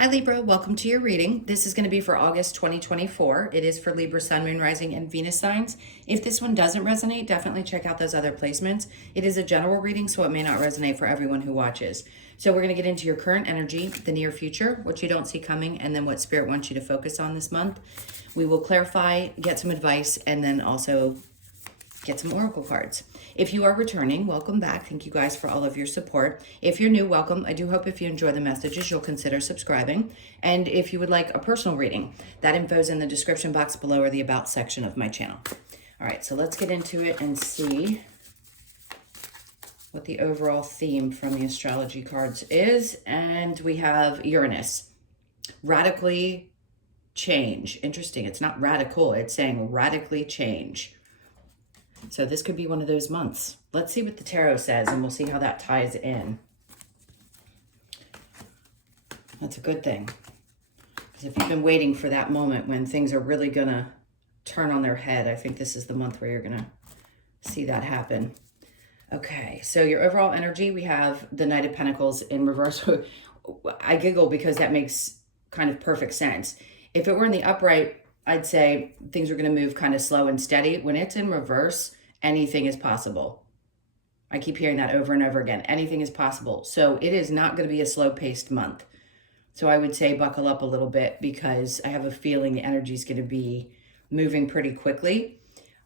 Hi Libra, welcome to your reading. This is going to be for August 2024. It is for Libra, Sun, Moon, Rising, and Venus signs. If this one doesn't resonate, definitely check out those other placements. It is a general reading, so it may not resonate for everyone who watches. So we're going to get into your current energy, the near future, what you don't see coming, and then what Spirit wants you to focus on this month. We will clarify, get some advice, and then also get some oracle cards. If you are returning, welcome back. Thank you guys for all of your support. If you're new, welcome. I do hope if you enjoy the messages, you'll consider subscribing. And if you would like a personal reading, that info is in the description box below or the about section of my channel. All right, so let's get into it and see what the overall theme from the astrology cards is. And we have Uranus, radically change. Interesting, it's not radical, it's saying radically change. So this could be one of those months. Let's see what the tarot says, and we'll see how that ties in. That's a good thing. Because if you've been waiting for that moment when things are really going to turn on their head, I think this is the month where you're going to see that happen. Okay, so your overall energy, we have the Knight of Pentacles in reverse. I giggle because that makes kind of perfect sense. If it were in the upright, I'd say things are going to move kind of slow and steady. When it's in reverse, anything is possible. I keep hearing that over and over again. Anything is possible. So it is not going to be a slow-paced month. So I would say buckle up a little bit because I have a feeling the energy is going to be moving pretty quickly.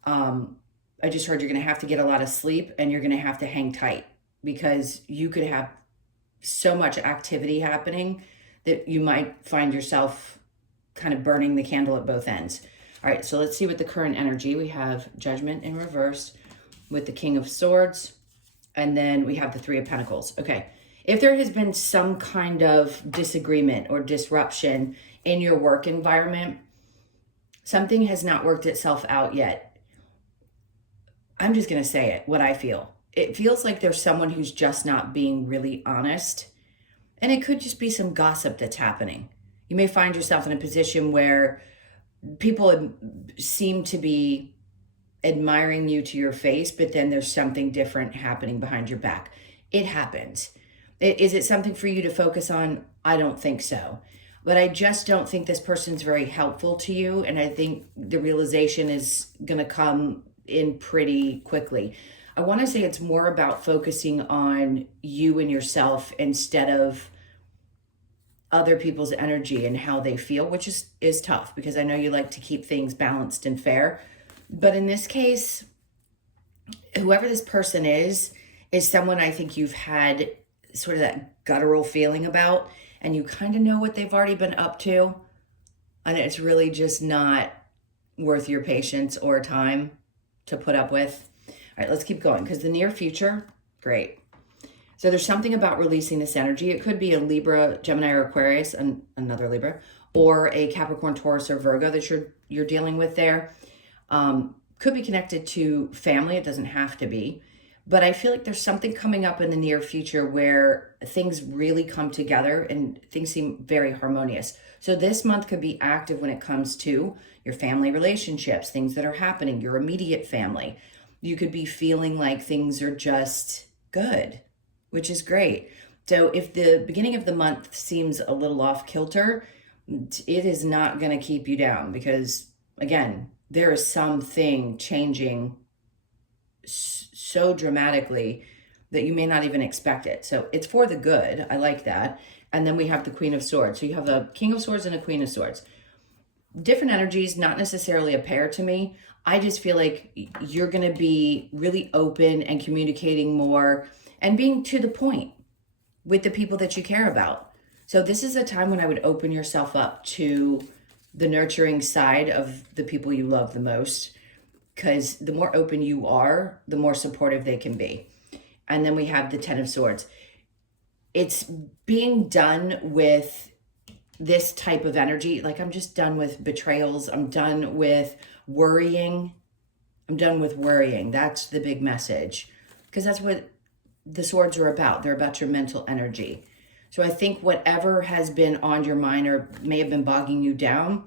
I just heard you're going to have to get a lot of sleep and you're going to have to hang tight because you could have so much activity happening that you might find yourself kind of burning the candle at both ends. All right, so let's see what the current energy. We have Judgment in reverse with the King of Swords, and then we have the Three of Pentacles. Okay, if there has been some kind of disagreement or disruption in your work environment, something has not worked itself out yet. I'm just going to say it, what I feel. It feels like there's someone who's just not being really honest, and it could just be some gossip that's happening. You may find yourself in a position where people seem to be admiring you to your face, but then there's something different happening behind your back. It happens. Is it something for you to focus on? I don't think so. But I just don't think this person's very helpful to you. And I think the realization is going to come in pretty quickly. I want to say it's more about focusing on you and yourself instead of other people's energy and how they feel, which is tough because I know you like to keep things balanced and fair. But in this case, whoever this person is someone I think you've had sort of that guttural feeling about, and you kind of know what they've already been up to, and it's really just not worth your patience or time to put up with. All right, let's keep going because the near future, great. So there's something about releasing this energy. It could be a Libra, Gemini, or Aquarius, and another Libra, or a Capricorn, Taurus, or Virgo that you're dealing with there. Could be connected to family. It doesn't have to be. But I feel like there's something coming up in the near future where things really come together and things seem very harmonious. So this month could be active when it comes to your family relationships, things that are happening, your immediate family. You could be feeling like things are just good, which is great. So if the beginning of the month seems a little off kilter, it is not going to keep you down because, again, there is something changing so dramatically that you may not even expect it. So it's for the good. I like that. And then we have the Queen of Swords. So you have a King of Swords and a Queen of Swords. Different energies, not necessarily a pair to me. I just feel like you're going to be really open and communicating more and being to the point with the people that you care about. So this is a time when I would open yourself up to the nurturing side of the people you love the most, because the more open you are, the more supportive they can be. And then we have the Ten of Swords. It's being done with this type of energy. Like, I'm just done with betrayals. I'm done with worrying. I'm done with worrying. That's the big message, because that's what the swords are about. They're about your mental energy. So I think whatever has been on your mind or may have been bogging you down,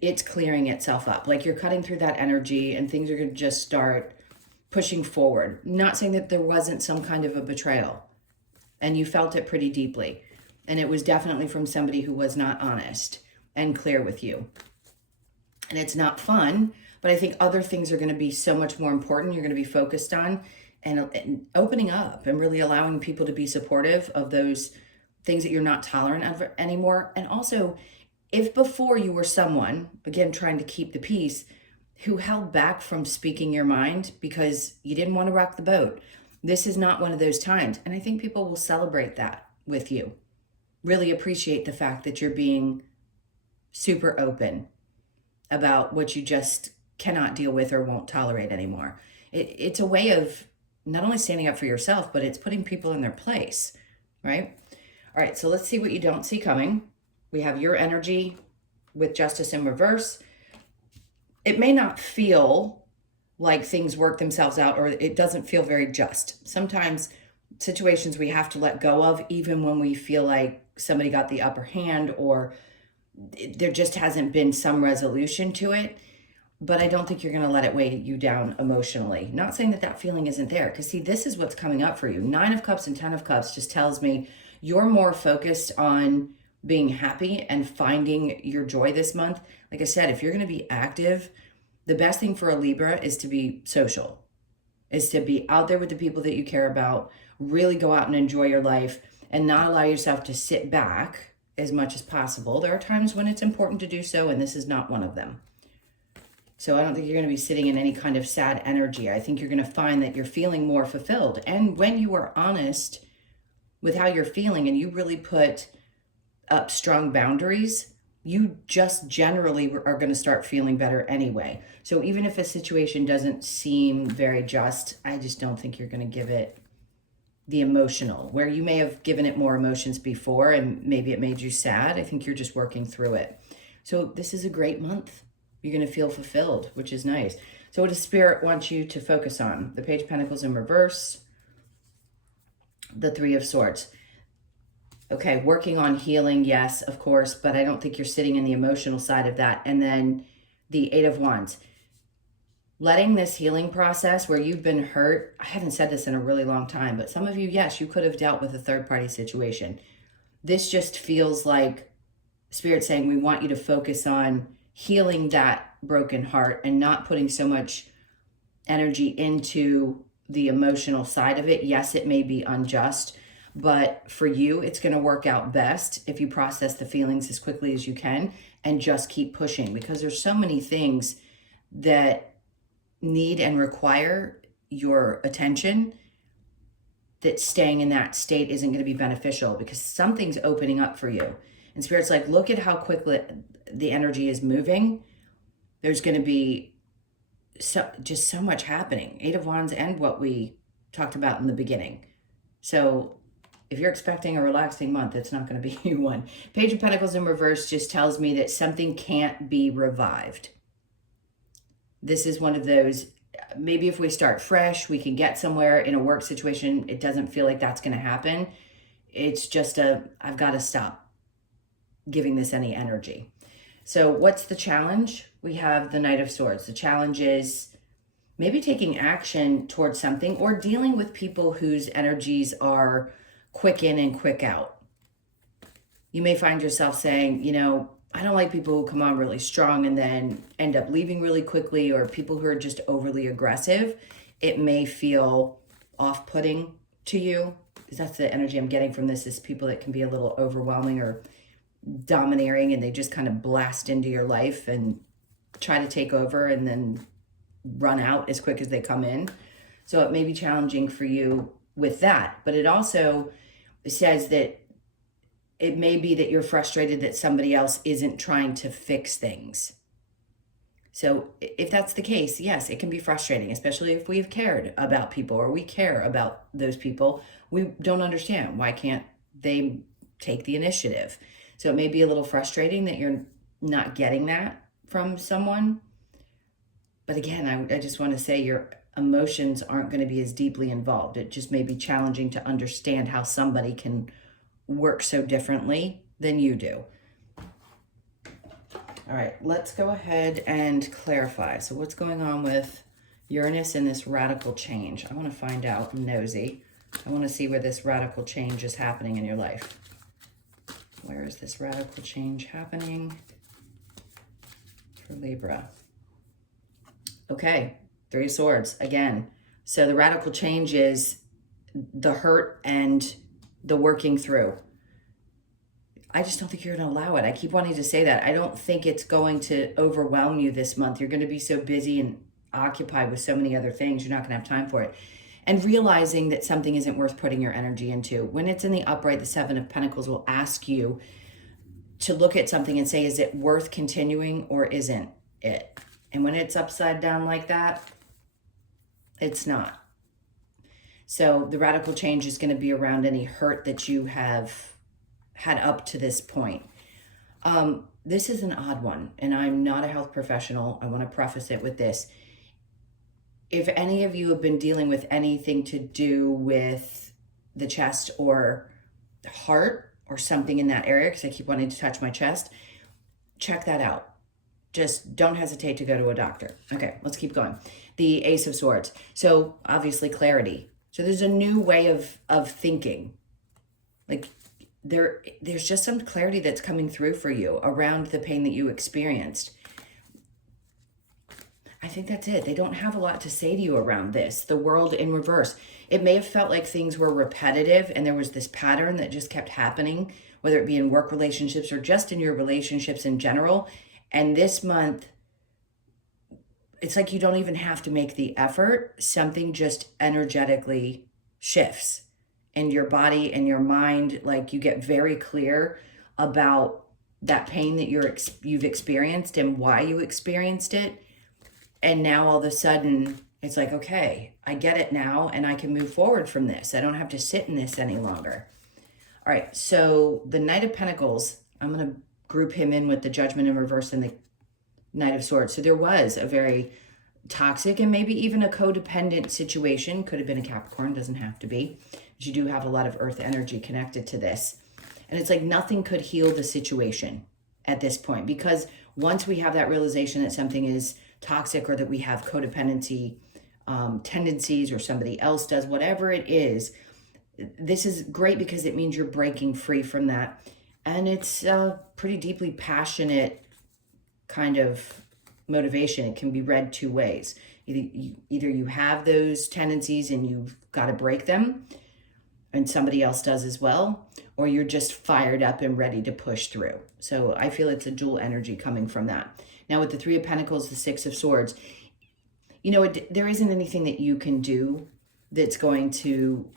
it's clearing itself up. Like, you're cutting through that energy and things are going to just start pushing forward. Not saying that there wasn't some kind of a betrayal and you felt it pretty deeply. And it was definitely from somebody who was not honest and clear with you. And it's not fun, but I think other things are going to be so much more important. You're going to be focused on and opening up and really allowing people to be supportive of those things that you're not tolerant of anymore. And also, if before you were someone, again, trying to keep the peace, who held back from speaking your mind because you didn't want to rock the boat, this is not one of those times. And I think people will celebrate that with you. Really appreciate the fact that you're being super open about what you just cannot deal with or won't tolerate anymore. It's a way of not only standing up for yourself, but it's putting people in their place, right? All right, so let's see what you don't see coming. We have your energy with Justice in reverse. It may not feel like things work themselves out, or it doesn't feel very just. Sometimes situations we have to let go of, even when we feel like somebody got the upper hand or there just hasn't been some resolution to it. But I don't think you're going to let it weigh you down emotionally. Not saying that that feeling isn't there, because see, this is what's coming up for you. 9 of Cups and 10 of Cups just tells me you're more focused on being happy and finding your joy this month. Like I said, if you're going to be active, the best thing for a Libra is to be social, is to be out there with the people that you care about, really go out and enjoy your life and not allow yourself to sit back as much as possible. There are times when it's important to do so, and this is not one of them. So I don't think you're going to be sitting in any kind of sad energy. I think you're going to find that you're feeling more fulfilled. And when you are honest with how you're feeling and you really put up strong boundaries, you just generally are going to start feeling better anyway. So even if a situation doesn't seem very just, I just don't think you're going to give it the emotional, where you may have given it more emotions before and maybe it made you sad. I think you're just working through it. So this is a great month. You're going to feel fulfilled, which is nice. So what does Spirit want you to focus on? The Page of Pentacles in reverse, the 3 of Swords. Okay, working on healing, yes, of course, but I don't think you're sitting in the emotional side of that. And then the 8 of Wands. Letting this healing process where you've been hurt, I haven't said this in a really long time, but some of you, yes, you could have dealt with a third-party situation. This just feels like Spirit saying we want you to focus on healing that broken heart and not putting so much energy into the emotional side of it. Yes, it may be unjust, but for you, it's going to work out best if you process the feelings as quickly as you can and just keep pushing, because there's so many things that need and require your attention that staying in that state isn't going to be beneficial, because something's opening up for you. And Spirit's like, look at how quickly the energy is moving. There's going to be just so much happening. 8 of Wands and what we talked about in the beginning. So if you're expecting a relaxing month, it's not going to be one. Page of Pentacles in reverse just tells me that something can't be revived. This is one of those, maybe if we start fresh, we can get somewhere in a work situation. It doesn't feel like that's going to happen. It's just I've got to stop giving this any energy. So what's the challenge? We have the Knight of Swords. The challenge is maybe taking action towards something or dealing with people whose energies are quick in and quick out. You may find yourself saying, you know, I don't like people who come on really strong and then end up leaving really quickly, or people who are just overly aggressive. It may feel off-putting to you, because that's the energy I'm getting from this, is people that can be a little overwhelming or domineering, and they just kind of blast into your life and try to take over and then run out as quick as they come in. So it may be challenging for you with that, but it also says that it may be that you're frustrated that somebody else isn't trying to fix things. So if that's the case, yes, it can be frustrating, especially if we've cared about people or we care about those people. We don't understand, why can't they take the initiative? So it may be a little frustrating that you're not getting that from someone. But again, I just want to say your emotions aren't going to be as deeply involved. It just may be challenging to understand how somebody can work so differently than you do. All right, let's go ahead and clarify. So what's going on with Uranus and this radical change? I want to find out. I'm nosy. I want to see where this radical change is happening in your life. Where is this radical change happening for Libra? Okay, Three of Swords again. So the radical change is the hurt and the working through. I just don't think you're going to allow it. I keep wanting to say that. I don't think it's going to overwhelm you this month. You're going to be so busy and occupied with so many other things, you're not going to have time for it. And realizing that something isn't worth putting your energy into. When it's in the upright, the Seven of Pentacles will ask you to look at something and say, is it worth continuing or isn't it? And when it's upside down like that, it's not. So the radical change is going to be around any hurt that you have had up to this point. This is an odd one, and I'm not a health professional. I want to preface it with this. If any of you have been dealing with anything to do with the chest or heart or something in that area, because I keep wanting to touch my chest, check that out. Just don't hesitate to go to a doctor. Okay, let's keep going. The Ace of Swords. So obviously clarity. So there's a new way of thinking. Like there's just some clarity that's coming through for you around the pain that you experienced. I think that's it. They don't have a lot to say to you around this. The World in reverse. It may have felt like things were repetitive and there was this pattern that just kept happening, whether it be in work relationships or just in your relationships in general. And this month, it's like you don't even have to make the effort. Something just energetically shifts in your body and your mind. Like you get very clear about that pain that you've experienced and why you experienced it. And now all of a sudden, it's like, okay, I get it now and I can move forward from this. I don't have to sit in this any longer. All right, so the Knight of Pentacles, I'm going to group him in with the Judgment in reverse and the Knight of Swords. So there was a very toxic and maybe even a codependent situation. Could have been a Capricorn, doesn't have to be. But you do have a lot of earth energy connected to this. And it's like nothing could heal the situation at this point, because once we have that realization that something is toxic or that we have codependency tendencies or somebody else does, whatever it is, this is great because it means you're breaking free from that. And it's a pretty deeply passionate kind of motivation. It can be read two ways. Either you have those tendencies and you've got to break them, and somebody else does as well, or you're just fired up and ready to push through. So I feel it's a dual energy coming from that. Now with the Three of Pentacles, the Six of Swords, you know, there isn't anything that you can do that's going to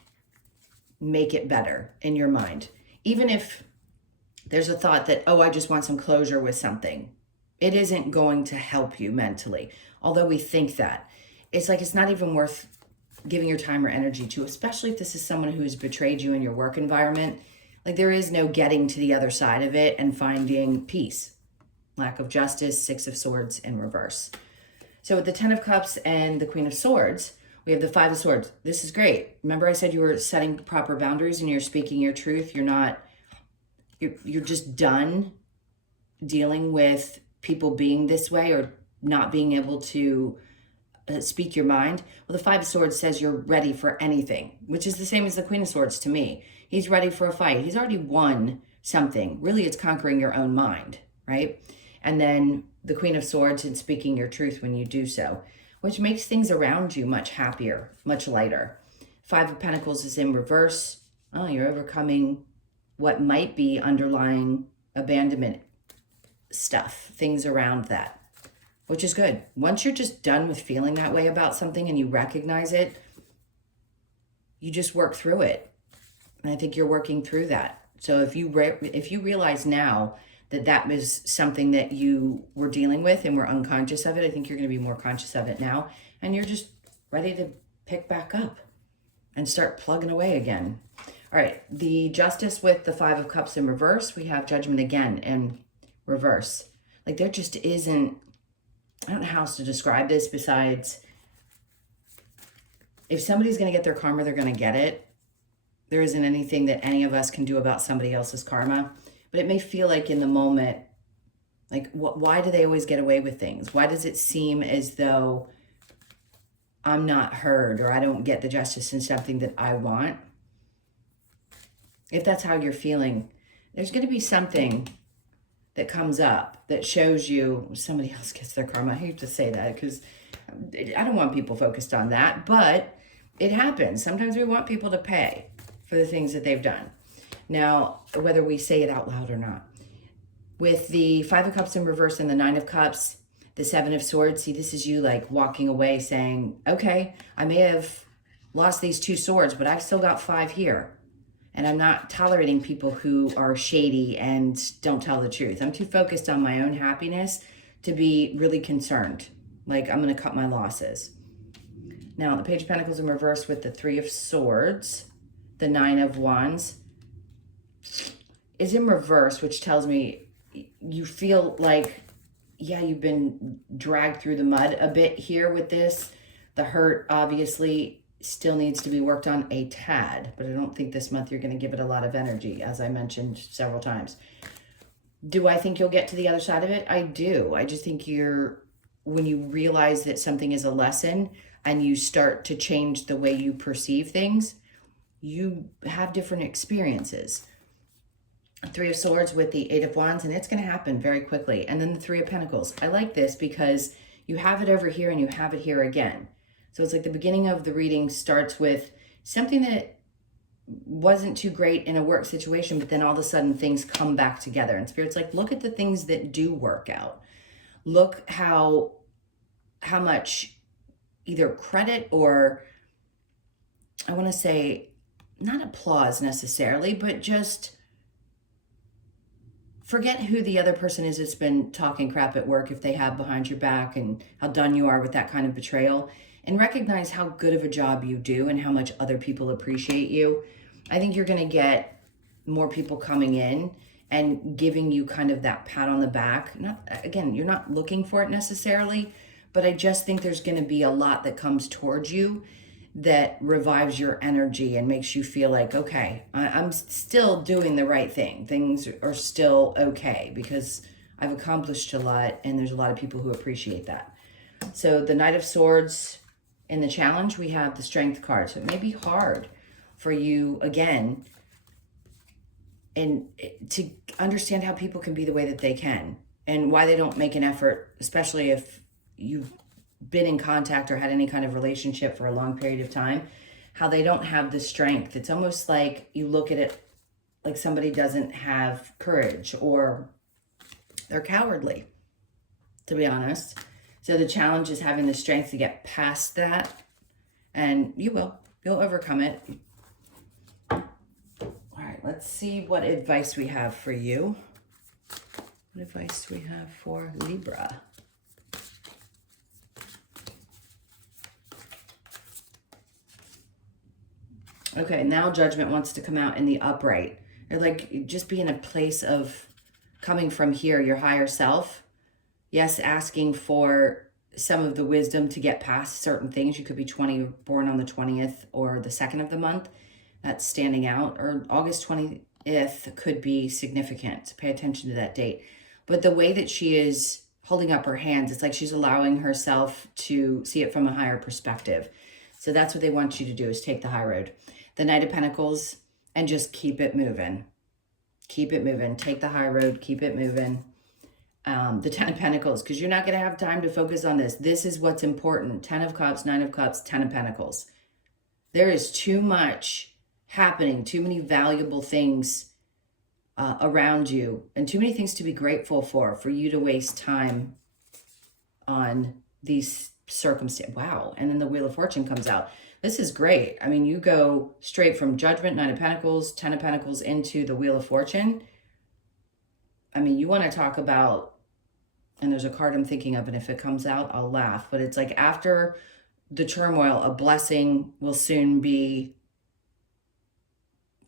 make it better in your mind. Even if there's a thought that, oh, I just want some closure with something, it isn't going to help you mentally. Although we think that. It's like it's not even worth giving your time or energy to, especially if this is someone who's betrayed you in your work environment. Like there is no getting to the other side of it and finding peace. Lack of justice, Six of Swords in reverse. So with the Ten of Cups and the Queen of Swords, we have the Five of Swords. This is great. Remember I said you were setting proper boundaries and you're speaking your truth. You're just done dealing with people being this way or not being able to speak your mind. Well, the Five of Swords says you're ready for anything, which is the same as the Queen of Swords to me. He's ready for a fight. He's already won something. Really, it's conquering your own mind, right? And then the Queen of Swords and speaking your truth when you do so, which makes things around you much happier, much lighter. Five of Pentacles is in reverse. Oh, you're overcoming what might be underlying abandonment stuff, things around that, which is good. Once you're just done with feeling that way about something and you recognize it, you just work through it. And I think you're working through that. So if you realize now that that was something that you were dealing with and were unconscious of it, I think you're going to be more conscious of it now. And you're just ready to pick back up and start plugging away again. All right, the Justice with the Five of Cups in reverse. We have Judgment again in reverse. Like there just isn't, I don't know how else to describe this besides if somebody's going to get their karma, they're going to get it. There isn't anything that any of us can do about somebody else's karma. But it may feel like in the moment, like, why do they always get away with things? Why does it seem as though I'm not heard or I don't get the justice in something that I want? If that's how you're feeling, there's going to be something that comes up that shows you somebody else gets their karma. I hate to say that because I don't want people focused on that, but it happens. Sometimes we want people to pay for the things that they've done. Now, whether we say it out loud or not. With the Five of Cups in reverse and the Nine of Cups, the Seven of Swords, see, this is you like walking away saying, okay, I may have lost these 2 swords, but I've still got 5 here. And I'm not tolerating people who are shady and don't tell the truth. I'm too focused on my own happiness to be really concerned. Like, I'm going to cut my losses. Now, the Page of Pentacles in reverse with the Three of Swords, the Nine of Wands is in reverse, which tells me you feel like, yeah, you've been dragged through the mud a bit here with this. The hurt obviously still needs to be worked on a tad, but I don't think this month you're going to give it a lot of energy, as I mentioned several times. Do I think you'll get to the other side of it? I do. I just think when you realize that something is a lesson and you start to change the way you perceive things, you have different experiences. Three of Swords with the Eight of Wands, and it's going to happen very quickly. And then the Three of Pentacles. I like this because you have it over here and you have it here again. So it's like the beginning of the reading starts with something that wasn't too great in a work situation, but then all of a sudden things come back together. And Spirit's like, look at the things that do work out. Look how much either credit or, I want to say, not applause necessarily, but just forget who the other person is that's been talking crap at work, if they have, behind your back, and how done you are with that kind of betrayal, and recognize how good of a job you do and how much other people appreciate you. I think you're going to get more people coming in and giving you kind of that pat on the back. Not, again, you're not looking for it necessarily, but I just think there's going to be a lot that comes towards you that revives your energy and makes you feel like, okay, I'm still doing the right thing. Things are still okay because I've accomplished a lot and there's a lot of people who appreciate that. So the Knight of Swords in the challenge, we have the Strength card. So it may be hard for you, again, and to understand how people can be the way that they can and why they don't make an effort, especially if you've been in contact or had any kind of relationship for a long period of time, how they don't have the strength. It's almost like you look at it like somebody doesn't have courage or they're cowardly, to be honest. So the challenge is having the strength to get past that, and you'll overcome it. All right, let's see what advice we have for you. What advice do we have for Libra? Okay, now Judgment wants to come out in the upright. Or like, just be in a place of coming from here, your higher self. Yes, asking for some of the wisdom to get past certain things. You could be born on the 20th or the 2nd of the month. That's standing out. Or August 20th could be significant. So pay attention to that date. But the way that she is holding up her hands, it's like she's allowing herself to see it from a higher perspective. So that's what they want you to do, is take the high road. The Knight of Pentacles, and just keep it moving. Keep it moving. Take the high road. Keep it moving. The Ten of Pentacles, because you're not going to have time to focus on this. This is what's important. 10 of Cups, 9 of Cups, 10 of Pentacles. There is too much happening, too many valuable things around you, and too many things to be grateful for you to waste time on these circumstances. Wow. And then the Wheel of Fortune comes out. This is great. I mean, you go straight from Judgment, 9 of Pentacles, 10 of Pentacles into the Wheel of Fortune. I mean, you want to talk about, and there's a card I'm thinking of, and if it comes out, I'll laugh. But it's like, after the turmoil, a blessing will soon be,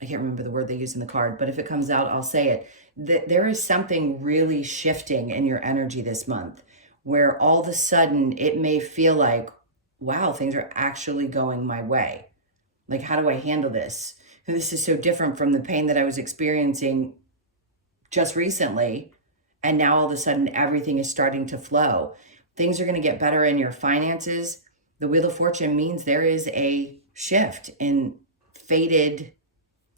I can't remember the word they use in the card, but if it comes out, I'll say it. There is something really shifting in your energy this month, where all of a sudden it may feel like, wow, things are actually going my way. Like, how do I handle this? This is so different from the pain that I was experiencing just recently. And now all of a sudden everything is starting to flow. Things are going to get better in your finances. The Wheel of Fortune means there is a shift in fated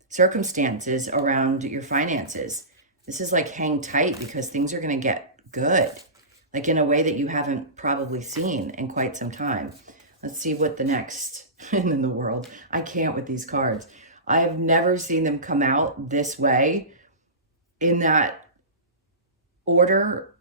circumstances around your finances. This is like hang tight because things are going to get good, like in a way that you haven't probably seen in quite some time. Let's see what the next in the world. I can't with these cards. I have never seen them come out this way in that order.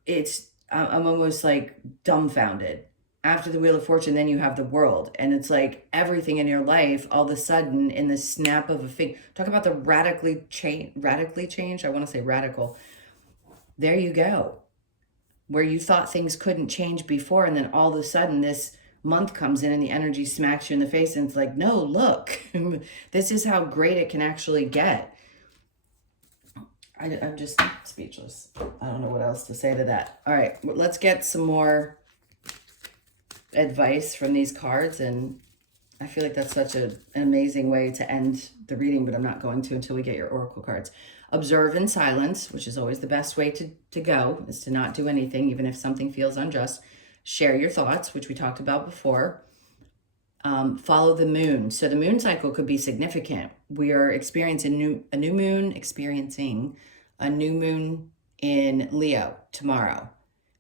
I'm almost like dumbfounded. After the Wheel of Fortune, then you have the World. And it's like everything in your life, all of a sudden, in the snap of a finger. Talk about the radically change. I want to say radical. There you go. Where you thought things couldn't change before, and then all of a sudden this month comes in and the energy smacks you in the face, and it's like, no, look, this is how great it can actually get. I'm just speechless. I don't know what else to say to that. All right, let's get some more advice from these cards, and I feel like that's such an amazing way to end the reading, but I'm not going to until we get your oracle cards. Observe in silence, which is always the best way to go, is to not do anything, even if something feels unjust. Share your thoughts, which we talked about before. Follow the moon. So the moon cycle could be significant. We are experiencing a new moon in Leo tomorrow.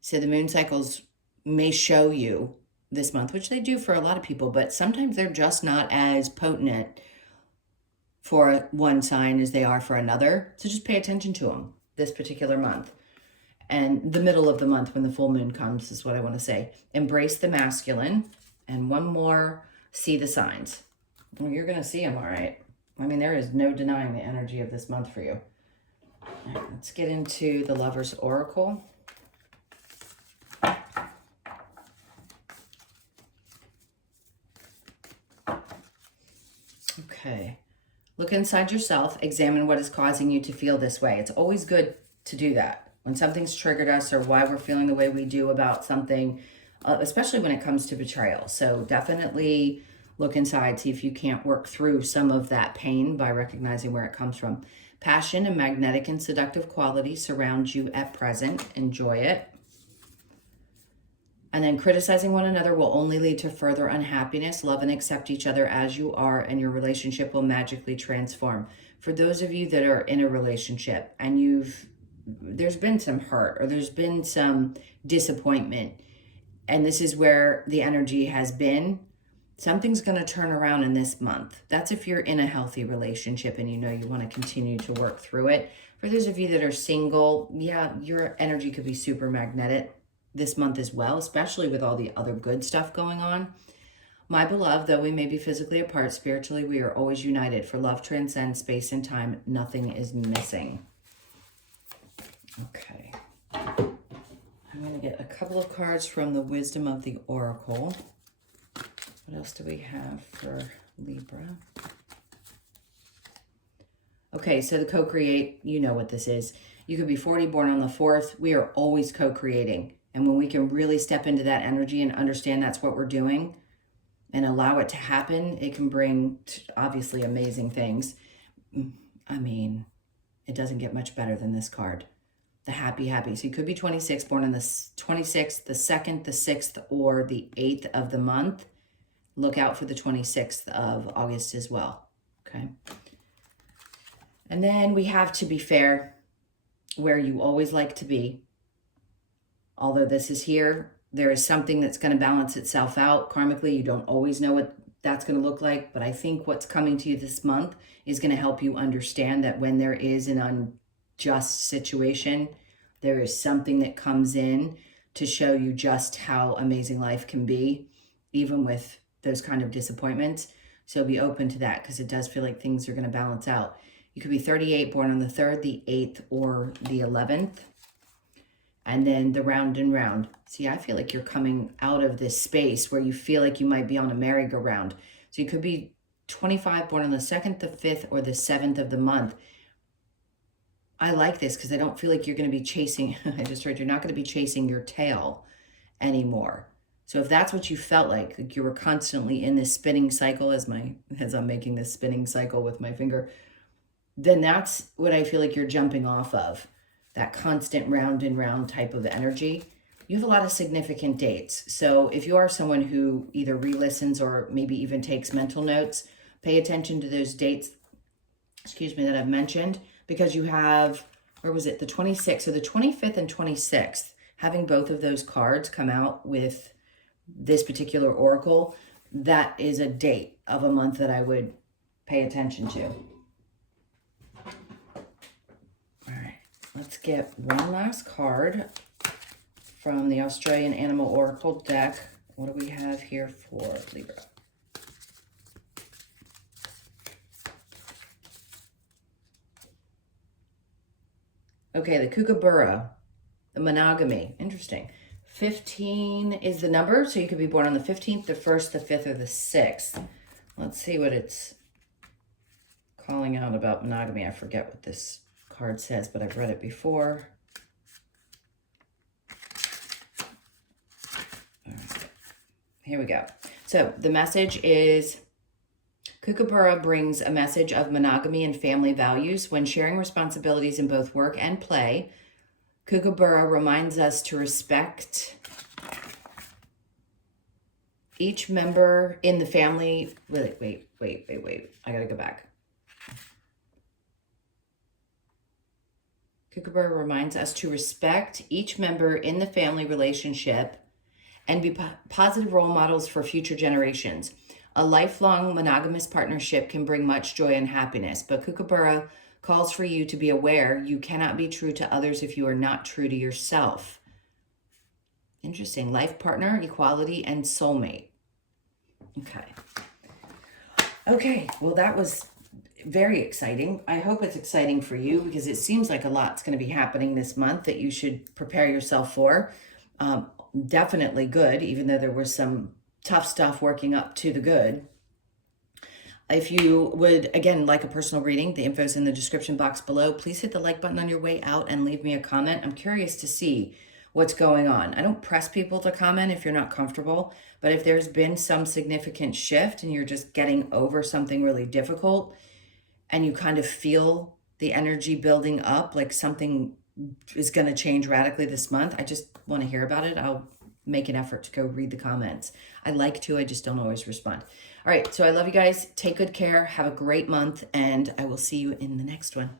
So the moon cycles may show you this month, which they do for a lot of people, but sometimes they're just not as potent for one sign as they are for another. So just pay attention to them this particular month. And the middle of the month when the full moon comes is what I want to say. Embrace the masculine. And one more, see the signs. Well, you're going to see them, all right. I mean, there is no denying the energy of this month for you. All right, let's get into the Lover's Oracle. Okay. Look inside yourself. Examine what is causing you to feel this way. It's always good to do that. When something's triggered us or why we're feeling the way we do about something, especially when it comes to betrayal. So definitely look inside, see if you can't work through some of that pain by recognizing where it comes from. Passion and magnetic and seductive qualities surround you at present. Enjoy it. And then criticizing one another will only lead to further unhappiness. Love and accept each other as you are, and your relationship will magically transform. For those of you that are in a relationship and there's been some hurt or there's been some disappointment, and this is where the energy has been, something's going to turn around in this month. That's if you're in a healthy relationship and you know you want to continue to work through it. For those of you that are single, yeah, your energy could be super magnetic this month as well, especially with all the other good stuff going on. My beloved, though we may be physically apart, spiritually we are always united. For love transcends space and time. Nothing is missing. Okay. I'm going to get a couple of cards from the Wisdom of the Oracle. What else do we have for Libra? Okay, so the co-create, you know what this is. You could be 40, born on the 4th. We are always co-creating. And when we can really step into that energy and understand that's what we're doing and allow it to happen, it can bring, obviously, amazing things. I mean, it doesn't get much better than this card. The happy. So you could be 26, born on the 26th, the 2nd, the 6th, or the 8th of the month. Look out for the 26th of August as well, okay? And then we have to be fair, where you always like to be. Although this is here, there is something that's going to balance itself out. Karmically, you don't always know what that's going to look like, but I think what's coming to you this month is going to help you understand that when there is an unjust situation, there is something that comes in to show you just how amazing life can be, even with those kind of disappointments. So be open to that, because it does feel like things are going to balance out. You could be 38, born on the 3rd, the 8th, or the 11th. And then the round and round. See, I feel like you're coming out of this space where you feel like you might be on a merry-go-round. So you could be 25, born on the 2nd, the 5th, or the 7th of the month. I like this because I don't feel like you're going to be chasing, I just heard you're not going to be chasing your tail anymore. So if that's what you felt like you were constantly in this spinning cycle, as I'm making this spinning cycle with my finger, then that's what I feel like you're jumping off of. That constant round and round type of energy. You have a lot of significant dates. So if you are someone who either re-listens or maybe even takes mental notes, pay attention to those dates. excuse me, that I've mentioned, because you have, where was it, the 26th, so the 25th and 26th, having both of those cards come out with this particular oracle, that is a date of a month that I would pay attention to. All right, let's get one last card from the Australian Animal Oracle deck. What do we have here for Libra? Okay, the Kookaburra, the monogamy. Interesting. 15 is the number, so you could be born on the 15th, the 1st, the 5th, or the 6th. Let's see what it's calling out about monogamy. I forget what this card says, but I've read it before. All right. Here we go. So the message is, Kookaburra brings a message of monogamy and family values. When sharing responsibilities in both work and play, Kookaburra reminds us to respect each member in the family. Wait. I gotta go back. Kookaburra reminds us to respect each member in the family relationship and be positive role models for future generations. A lifelong monogamous partnership can bring much joy and happiness, but Kookaburra calls for you to be aware you cannot be true to others if you are not true to yourself. Interesting. Life partner, equality, and soulmate. Okay, well, that was very exciting. I hope it's exciting for you, because it seems like a lot's going to be happening this month that you should prepare yourself for. Definitely good, even though there was some tough stuff working up to the good. If you would, again, like a personal reading, the info's in the description box below. Please hit the like button on your way out and leave me a comment. I'm curious to see what's going on. I don't press people to comment if you're not comfortable, but if there's been some significant shift and you're just getting over something really difficult and you kind of feel the energy building up, like something is going to change radically this month, I just want to hear about it. I'll make an effort to go read the comments. I like to, I just don't always respond. All right, so I love you guys. Take good care. Have a great month, and I will see you in the next one.